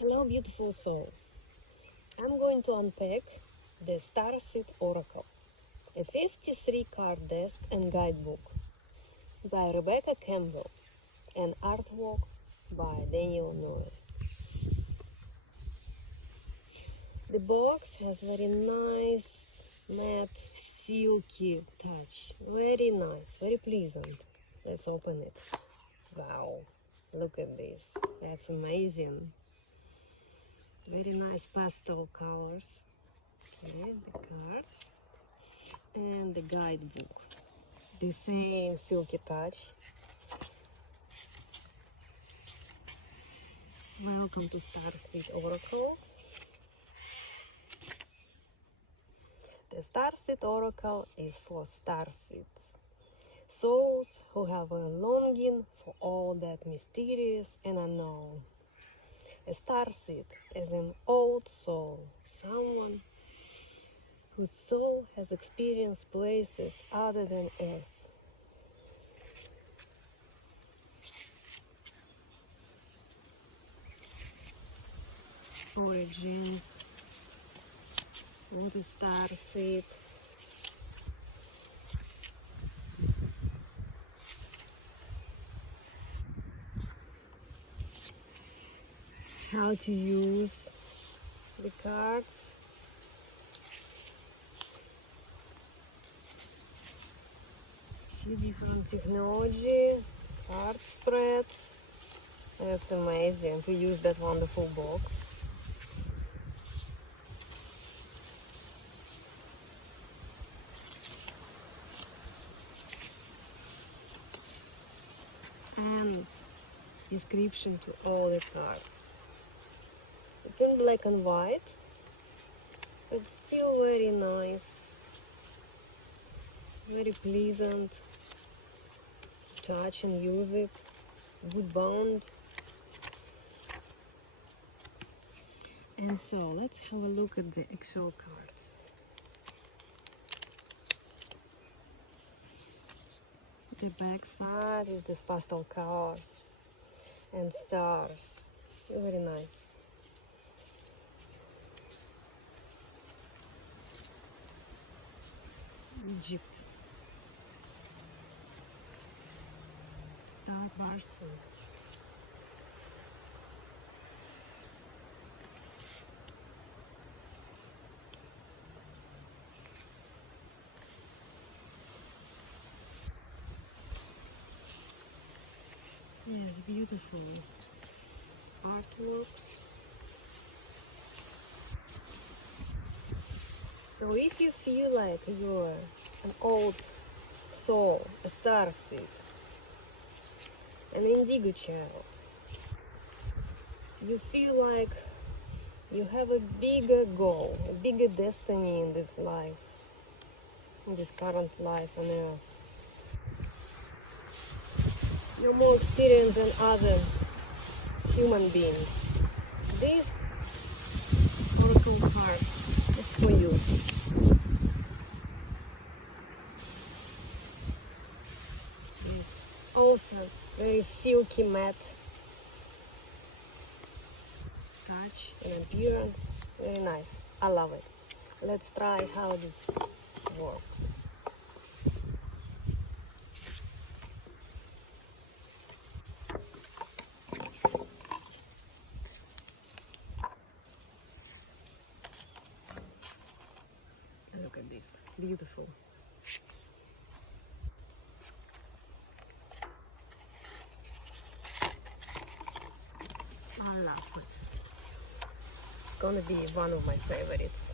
Hello, beautiful souls. I'm going to unpack the Starseed Oracle, a 53 card deck and guidebook by Rebecca Campbell and artwork by Danielle Noel. The box has very nice matte silky touch. Very nice, very pleasant. Let's open it. Wow, look at this. That's amazing. Very nice pastel colors. Okay, the cards and the guidebook. The same silky touch. Welcome to Starseed Oracle. The Starseed Oracle is for starseeds, souls who have a longing for all that mysterious and unknown. A starseed is an old soul, someone whose soul has experienced places other than Earth. Origins, what is starseed? How to use the cards. Few different technology, card spreads. That's amazing to use that wonderful box. And description to all the cards. It's in black and white, but still very nice, very pleasant to touch and use it. Good bond. And so let's have a look at the actual cards. The back side is this pastel colors and stars. Very nice. Egypt. Star Barson. Yes, beautiful artworks. So if you feel like you're an old soul, a starseed, an indigo child, you feel like you have a bigger goal, a bigger destiny in this life, in this current life on Earth. You're more experienced than other human beings. This oracle card is for you. This also very silky matte touch and appearance. Very nice. I love it. Let's try how this works. Look at this. Beautiful. I love it. It's gonna be one of my favorites.